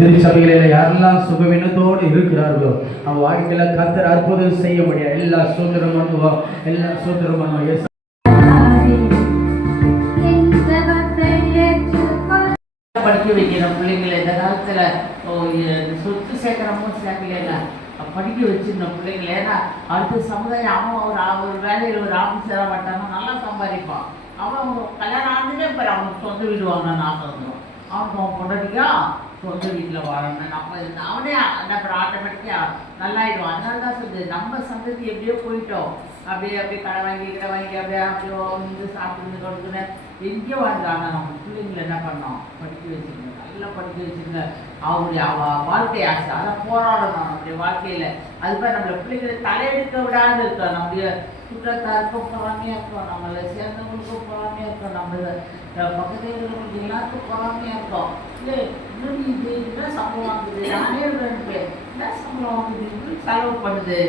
திருச்சபைகளில் யாரெல்லாம் சுகவினத்தோடு இருக்கிறார்களோ அவன் வாழ்க்கையில கர்த்தர் அற்புதம் செய்ய முடியாது. எல்லா சோதரம் பண்ணுவோம், எல்லா சோதரம் பண்ணுவோம். படிக்க வைக்கணும் பிள்ளைங்களை. இந்த காலத்துல சொத்து சேர்க்கிறமும் சேர்க்கல, படிக்க வச்சிருந்தோம் பிள்ளைங்களை. ஏன்னா அடுத்த சமுதாயம் அவன் ஒரு வேலையில் ஒரு ஆஃபீஸராக மாட்டாங்க, நல்லா சம்பாதிப்பான். அவன் கல்யாணம் ஆனதுமே இப்போ அவனுக்கு சொந்த வீடு வாங்கணும்னு ஆசை வந்துடும். அவன் பொண்டாட்டிக்கா சொந்த வீட்டில் வாழணும். அவனே அப்புறம் ஆட்டோமேட்டிக்காக நல்லாயிடுவான். அதனால தான் சொல்லுது, நம்ம சந்ததி எப்படியோ போயிட்டோம். அப்படியே கடை வாங்கி அப்படியே வந்து சாப்பிட்டு கொடுக்குறேன் எங்கேயோ வாழ்ந்தாங்க. நம்ம பிள்ளைங்களை என்ன பண்ணோம், படிக்க வச்சுருங்க, நல்லா படிக்க வச்சுருங்க. அவங்களுடைய வாழ்க்கை ஆசை அதை போராடணும் நம்முடைய வாழ்க்கையில். அதுமாதிரி நம்மளை பிள்ளைங்களை தலையெடுக்க விடாது இருக்கோம். நம்முடைய சுற்றத்தாருக்கும் பொறாமையாக இருக்கும், நம்மளை சேர்ந்தவங்களுக்கும் பொறாமையாக இருக்கும், நம்மளை பக்கத்தில் இருக்கிறவங்களுக்கு எல்லாத்துக்கும் பொறாமையாக இருக்கும். இல்லை இன்னும் இது இதுதான் சம்பளம் வாங்குது, நானே பேர் என்ன சம்பளம் வாங்குது, இவ்வளோ செலவு பண்ணுது,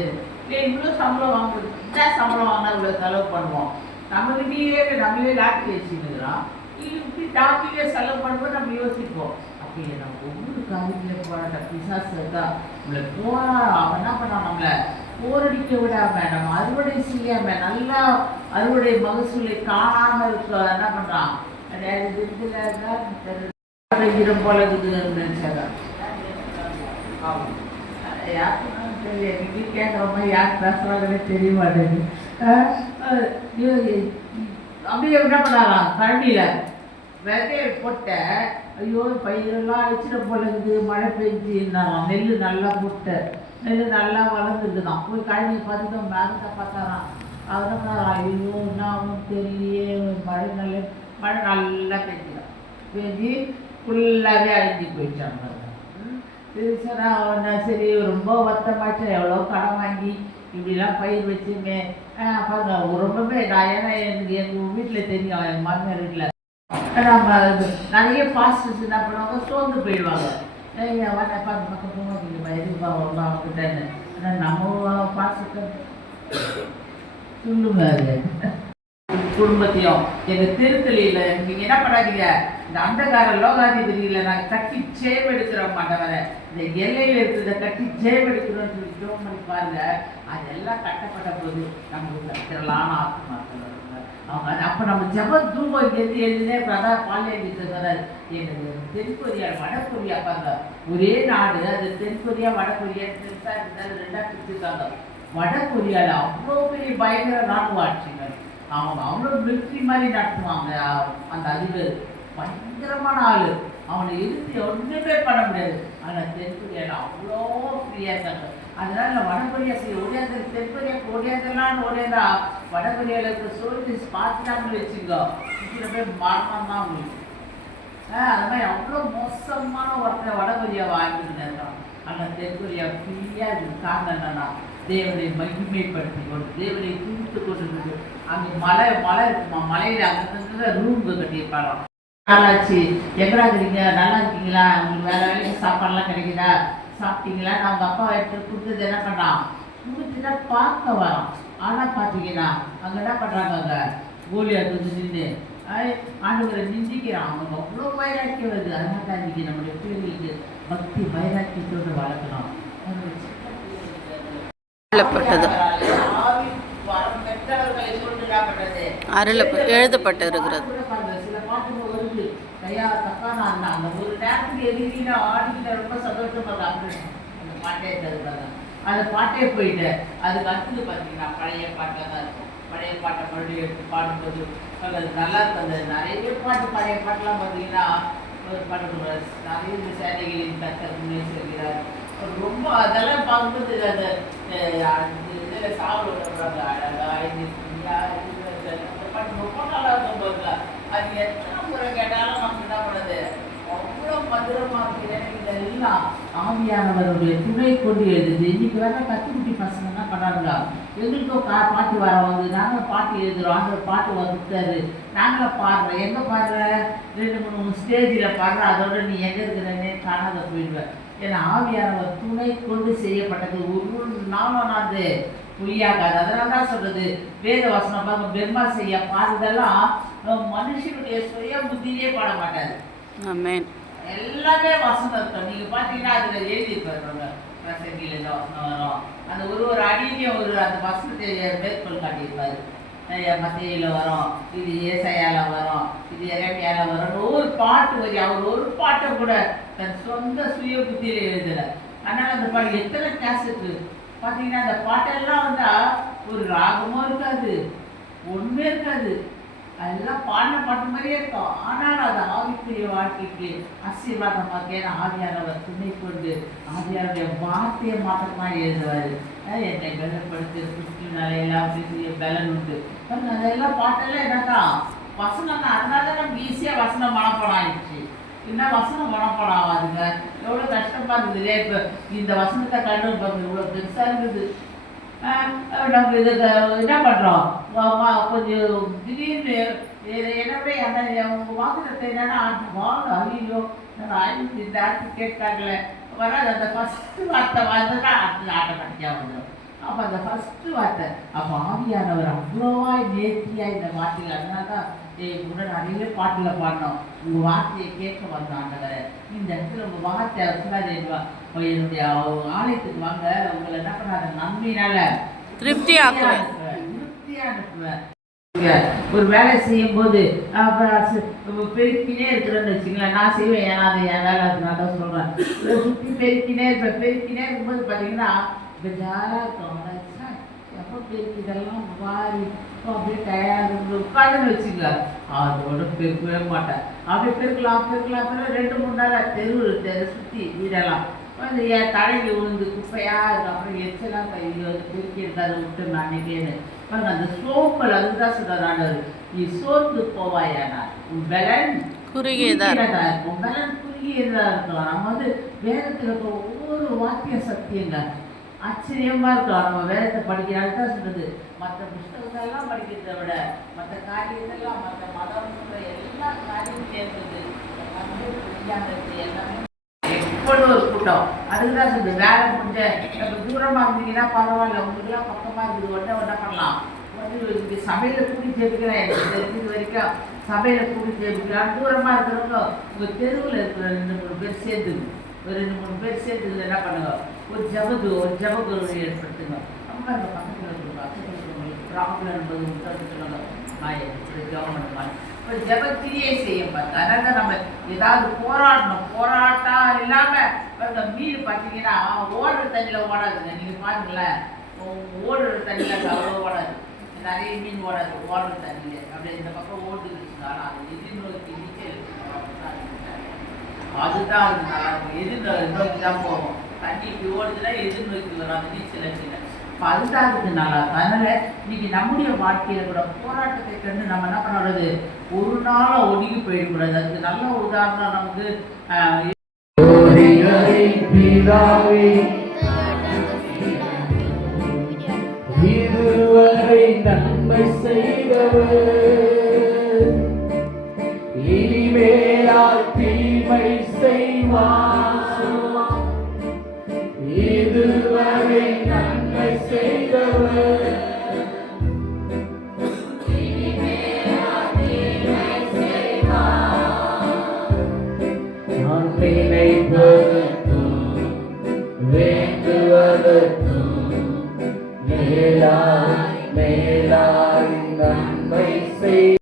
இல்லை இவ்வளோ சம்பளம் வாங்குது, என்ன சம்பளம் வாங்கினா இவ்வளோ செலவு பண்ணுவோம். நம்மளே லாட்டி வச்சுக்கிறோம். இப்படி டாக்டரே செலவு பண்ணும்போது நம்ம யோசிப்போம். அப்படியே நம்ம ஒவ்வொரு காரியத்திலே போராட்ட பிசாசு இருக்கா நம்மளை அவன் என்ன பண்ணான், நம்மளை போரடிக்க விடாம நம்ம அறுவடை செய்யாம நல்லா அறுவடை மகசூலை காணாம இருக்க என்ன பண்றான், போல நினைச்சாங்க. யாருக்குன்னு தெரியல, நீங்க கேட்குற மாதிரி யார் பேசுறாங்கன்னே தெரிய மாட்டேங்குது. அப்படியே என்ன பண்ணாராம், கரண்டியில் விதையை போட்ட, ஐயோ பயிரெல்லாம் அழிச்சிட போல இருக்குது, மழை பெஞ்சுன்னாராம். நெல் நல்லா போட்ட, நெல் நல்லா வளர்ந்துருக்குதான். போய் கழனி பார்த்துட்டு மேலே பார்த்தாராம். அதனால் ஐயோ என்ன தெரியலையே, மழை நல்லா பெஞ்சிடும். பெஞ்சு ஃபுல்லாகவே அழிஞ்சு போயிட்டாங்க. சரி ரொம்ப வருத்தமாச்சு, எவ்வளோ கடன் வாங்கி இப்படிலாம் பயிர் வச்சுமே பாருங்க. ரொம்பவே நான் ஏன்னா எங்கள் வீட்டில் தெரியும், எங்கள் மாமியார் வீட்டில் நம்ம நிறைய பாஸ்டர்ஸ் என்ன பண்ணுவாங்க, சோர்ந்து போயிடுவாங்க. பக்கம் போவாங்க எதுப்பா அவங்ககிட்டன்னு. ஆனால் நம்ம பாஸ்டர் சொல்லுங்க குடும்பத்தையும் எங்கள் திருத்தலியில் நீங்கள் என்ன பண்ணாதீங்க, இந்த அந்தகார லோகாதிபதியில் நாங்கள் கட்டி ஜெயமெடுக்கிறோம் மாட்டவரை. இந்த எல்லையில் இருக்கிறத கட்டி ஜெயமெடுக்கிறோம்னு சொல்லி ஜோம் பண்ணி பாருங்க. அதெல்லாம் கட்டப்பட்ட போது நம்மளுக்கு திரளான ஆத்மாக்கள் அவங்க. அப்போ நம்ம ஜப தூபம் இங்கேருந்து எழுதினே பிரதா பாலியல் சொன்னார். எங்கள் தென்கொரியா வடகொரியா பாருங்க, ஒரே நாடு அது. தென்கொரியா வடகொரியா பெருசாக இருந்தாலும் ரெண்டாக பிரிச்சுருக்காங்க. வடகொரியாவில் அவ்வளோ பெரிய பயங்கர ராணுவ ஆட்சிகள். அவங்க அவ்வளோ மிலிட்ரி மாதிரி நடத்துவாங்க. அந்த அதிபர் பயங்கரமான ஆள், அவனை எதிர்த்து ஒன்றுமே பண்ண முடியாது. ஆனால் தென்கொரியாவில் அவ்வளோ ஃப்ரீயாக இருக்காங்க. அதனால வடகொரியா ஒடியாந்து தென்கொரியாவுக்கு ஒடியாந்தலான்னு ஒடியாந்தா வடகொரியாவில் இருக்க சோல்ஜர்ஸ் பார்த்துட்டாங்கன்னு வச்சுக்கோ, இதில் போய் மரணம் தான் உங்களுக்கு. அது மாதிரி அவ்வளோ மோசமான ஒருத்தர் வடகொரியா வாங்கிட்டு இருக்கான். ஆனால் தென்கொரியா ஃப்ரீயாக இருக்குது. காரணம் என்னன்னா, தேவனை மகிமைப்படுத்தி கொண்டு தேவனை குறித்து கொண்டு அங்கே மலை இருக்குமா, மலையில் அங்கே ரூம் கட்டியிருப்பாங்க. நல்லாச்சு, எங்கடா இருக்கிறீங்க, நல்லா இருக்கீங்களா, உங்களுக்கு வேலை வேலைக்கு சாப்பாடுலாம் கிடைக்குதா, சாப்பிட்டீங்களா, அவங்க அப்பா எடுத்து கொடுத்தது என்ன பண்ணுறான், கொடுத்துட்டா பார்க்க வரோம். ஆனால் பார்த்தீங்கன்னா அங்கே என்ன பண்ணுறாங்க, அங்கே கோலியாத் வந்து நின்று ஆண்டவரை நிந்திக்கிறான். அவங்க அவ்வளோ வைராக்கியம் வருது. அதனால தான் இன்றைக்கி நம்முடைய பிள்ளைகளுக்கு பக்தி வைராக்கியத்தோடு வளர்க்கணும். எழுதப்பட்டு இருக்கிறது. சில பாட்டு வருது, கையா தக்கான அந்த ஒரு நேரத்துக்கு எதிரினா ஆடிக்கிட்ட ரொம்ப சந்தோஷமாக அந்த பாட்டே தருவாங்க. அந்த பாட்டே போயிட்டு அதுக்கு அடுத்தது பார்த்தீங்கன்னா பழைய பாட்டாக தான் இருக்கும். பழைய பாட்டை மறுபடியும் எடுத்து பாடும்போது அது நல்லா இருந்தது. நிறைய பாட்டு பழைய பாட்டெலாம் பார்த்தீங்கன்னா ஒரு பாட்டு நிறைய சேலைகளின் கத்தர் முன்னே செல்கிறார். ரொம்ப அதெல்லாம் பார்க்கும்போது அந்த இதில் சாப்பிட விடுறாங்க அழகாக பாட்டு ரொம்ப நல்லா இருக்கும் போதுல. அது எத்தனை முறை கேட்டாலும் நமக்கு என்ன பண்ணுது, அவ்வளோ மதுரமாக இருக்கிறேன். இதெல்லாம் ஆவியானவருடைய துணை கொண்டு எழுதுது. இன்னைக்கு வேற கத்துக்குட்டி பசங்க என்ன பண்ணாங்க, எங்களுக்கும் பாட்டு வர வந்து நாங்களும் பாட்டு எழுதுகிறோம், அந்த பாட்டு வந்துட்டாரு, நாங்களும் பாடுறோம். எங்கே பாடுற, 2-3 ஸ்டேஜில் பாடுற, அதோட நீ எங்கே இருக்கிறனே காணாத போயிடுவேன். ஏன்னா ஆவியானவர் துணை கொண்டு செய்யப்பட்டது. ஒரு நாளும் நான் அது பொய்யாகாது. அதனால தான் சொல்றது, வேத வசனம் பார்க்க பெருமா செய்ய பாடுதெல்லாம் மனுஷனுடைய சுய புத்தியே பாட மாட்டாரு. எல்லாமே வசனம் இருக்கும். நீங்க பாத்தீங்கன்னா அதுல எழுதியிருப்பாங்க பிரசங்கில இந்த வசனம் வரும். அந்த ஒரு அடியிலையும் அந்த வசனத்தை மேற்கோள் காட்டியிருப்பாரு. மத்தேயில வரும், இது ஏசாயால வரும், இது எரேமியால வரும். ஒரு பாட்டு வரி அவர் ஒரு பாட்டை கூட தன் சொந்த சுய புத்தியில எழுதல. அதனால அந்த பாட்டு எத்தனை கேசட்டு பாத்தீங்கன்னா அந்த பாட்டெல்லாம் வந்தா ஒரு ராகமும் இருக்காது, ஒண்ணுமே இருக்காது, அதெல்லாம் பாடின பாட்டு மாதிரியே இருக்கும். ஆனாலும் அது ஆவிக்குரிய வாழ்க்கைக்கு ஆசீர்வாதமாக ஆவியானவர் துணை கொண்டு ஆவியாருடைய வார்த்தையை மாற்றமா எழுதுவாரு. என்னை பலப்படுத்தி கிறிஸ்துவினால எல்லாம் பலன் உண்டு. அதெல்லாம் பாட்டெல்லாம் என்னதான் வசனம் தான். அதனால தான் நமக்கு ஈஸியாக வசனம் மனப்படம் ஆயிடுச்சு. இன்னும் வசனம் மனப்படம் ஆகாதுங்க. எவ்வளோ கஷ்டமா இருக்குது இல்லையா? இப்போ இந்த வசனத்தை கண்டு பார்க்க இவ்வளோ பெருசாக இருக்குது. நம்ம இதுக்கு என்ன பண்ணுறோம், கொஞ்சம் திடீர்னு என்னுடைய அவங்க வாக்குறத என்னன்னா வாங்க அழியோ இந்த ஆட்டு கேட்காங்கல்ல வராது. அந்த ஃபஸ்ட்டு வார்த்தை வந்துன்னா அடுத்தது ஆட்டோமேட்டிக்காக வந்துடும். அப்போ அந்த ஃபஸ்ட்டு வார்த்தை அப்போ ஆவியானவர் அவ்வளோவா நேர்த்தியாக இந்த வார்த்தைகள். அதனால தான் கூட நிறைய பாட்டில் பாடினோம், உங்கள் வார்த்தையை கேட்க வந்த ஆண்டவரை இந்த இடத்துல உங்கள் வார்த்தை என்னுடைய ஆலயத்துக்கு வாங்க, உங்களை என்ன பண்ணாத நன்மையினால திருப்தியா அனுப்புவேன். ஒரு வேலை செய்யும் போது பெருக்கினே இருக்கிறேன்னு வச்சுங்களேன். நான் செய்வேன், ஏன்னா அது என் வேலை, நான் தான் சொல்கிறேன். சுற்றி பெருக்கினே இருக்கும்போது பார்த்தீங்கன்னா பெஜாராக இருக்கும். எப்போ பெருக்கிதெல்லாம் வாரி அப்படியே தயார் உட்காந்துன்னு வச்சுங்க, அதோட பெருக்கவே மாட்டேன். அப்படியே பெருக்கலாம் 2-3 நாள் தெரு சுற்றி வீடெல்லாம் வந்து என் தலையில் விழுந்து குப்பையாக இருக்கும். அப்புறம் எச்சலாம் பெருக்கி இருக்காது விட்டு அன்னைக்கேன்னு பாருங்க. அந்த சோம்பல் அதுதான் சொல்கிறாண்டவர், நீ சோர்ந்து போவாயானா உன் பலன் குறுகியதாக இருக்கும். பலன் குறுகியதாக இருக்கலாம். நம்ம வந்து வேதத்தில் இருக்க ஒவ்வொரு வாக்கிய சத்தியங்க ஆச்சரியமா இருக்கும். நம்ம வேதத்தை படிக்கிறாங்க தான் சொல்றது. மற்ற புஸ்தகத்தெல்லாம் படிக்கிறதை விட மற்ற காரியத்தெல்லாம் மற்ற மதம் எல்லா காரியமும் ஏற்படுது எல்லாமே எப்பொழுது ஒரு கூட்டம். அதுக்குதான் சொல்லுது வேலை முடிஞ்ச நம்ம தூரமாக இருந்தீங்கன்னா பரவாயில்ல, உங்களுக்குலாம் பக்கமாக இருக்குது, உடனே என்ன பண்ணலாம் வந்து இங்கே சபையில் கூடி ஜெபிக்கிறேன். எனக்கு தெரிஞ்சது வரைக்கும் சபையில் கூடி ஜெபிக்கலாம். தூரமாக இருக்கிறவங்க உங்கள் தெருவில் இருக்கிற 2-3 பேர் சேர்ந்து என்ன பண்ணுங்க, ஒரு ஜபகுருவை ஏற்படுத்துங்க. அவங்க அந்த பக்கத்தில் இருக்கிறவங்களுக்கு ப்ராப்ளம் என்பது சொல்லுங்க, நான் எப்படி ஜபம் பண்ணுவாங்க இப்போ ஜபத்திலேயே செய்ய பார்த்தா. அதனால நம்ம ஏதாவது போராட்டம் இல்லாமல் இந்த மீன் பார்த்தீங்கன்னா ஓடுற தண்ணியில் ஓடாதுங்க. நீங்கள் பாருங்களேன், ஓடுற தண்ணியில் அவ்வளோ ஓடாது, நிறைய மீன் ஓடாது ஓடுற தண்ணியில். அப்படியே இந்த பக்கம் ஓடுதுச்சுன்னா அது எதிர்நோக்கி நீச்சல் அதுதான் அது நல்லா இருக்கும். எதிர்நோக்கி தான் போகும். தண்ணி இப்படி ஓடுதுன்னா எதிர்நோக்கி வரும் அந்த நீச்சல் அடிச்சுன்னா. இப்போ அதுதான் இருக்குது நல்லா இருக்கும். அதனால இன்னைக்கு நம்முடைய வாழ்க்கையில் கூட போராட்டத்தை கண்டு நம்ம என்ன பண்ணுறது, ஒரு நாளும் ஒதுங்கி போயிடக்கூடாது. அதுக்கு நல்ல உதாரணம் நமக்கு இதுவரை நன்மை செய்தவர் இனிமேலால் தீமை செய்வார். இதுவரை நன்மை செய்தவர் நான் நினைப்பதற்கும் வேண்டுவதற்கும் மேலாய் நன்மை செய்.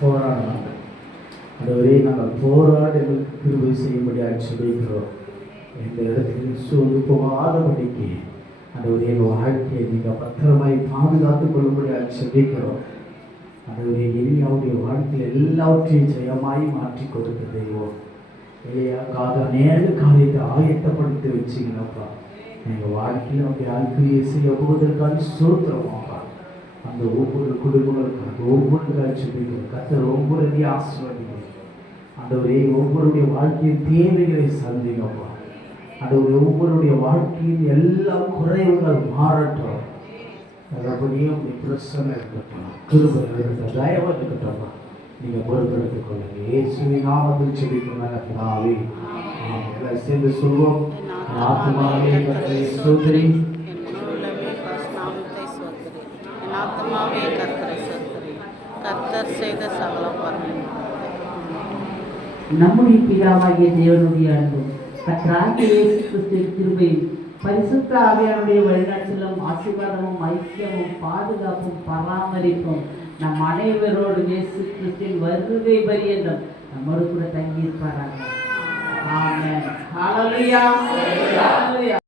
போராடலாம். அதுவரை நாங்கள் போராடுகளுக்கு கிருபை செய்யும்படியாக சொல்லிக்கிறோம். எந்த இடத்துல சோர்ந்து போகாதபடிக்கு அதுவரை எங்கள் வாழ்க்கையை நீங்கள் பத்திரமாய் பாதுகாத்துக் கொள்ளும்படியாக சொல்லிக்கிறோம். அதுவரை எலியாவுடைய வாழ்க்கையில் எல்லாவற்றையும் ஜெயமாய் மாற்றி கொடுத்த தெய்வம். எலியாக்காக அநேக காரியத்தை ஆயத்தப்படுத்தி வச்சுங்களப்பா. எங்கள் வாழ்க்கையில் அவங்க யாருக்கிரியை செய்ய போவதற்காக சோத்திரமாப்பா. அந்த ஒவ்வொரு குடும்பங்களுக்காக ஒவ்வொரு சொல்லிக்கிறோம். கர்த்தர் ஒவ்வொருடைய ஆசீர்வதிங்க. ஆண்டவரே ஒவ்வொருடைய வாழ்க்கையின் தேவைகளை சந்திங்கப்பா. ஆண்டவரே ஒவ்வொருடைய வாழ்க்கையின் எல்லா குறைவுகள் மாறட்டும். மறுபடியும் பிரசன்னம் இருக்கட்டும், கிருபை இருக்கட்டும், தயவு இருக்கட்டும். நீங்கள் பொறுப்பெடுத்துக் கொள்ளுங்க. இயேசுவின் நாமத்தில் செபிக்கும் பிதாவே. ஆமென். சேர்ந்து சொல்வோம். ஆத்மாவே கர்த்தரை ஸ்தோத்திரி, கர்த்தர் செய்த சகல நம்முடைய பிதாவாகிய தேவனுடைய அன்பும் கர்த்தராகிய இயேசு கிறிஸ்துவின் கிருபையும் பரிசுத்த ஆவியானுடைய வழிநடத்தலும் ஆசீர்வாதமும் ஐக்கியமும் பாதுகாப்பும் பராமரிப்பும் நம் அனைவரோடு இயேசு கிறிஸ்துவின் வருகை பரியந்தம் நம்மோடு கூட தங்கி இருப்பாராங்க. ஆமென். ஹalleluya.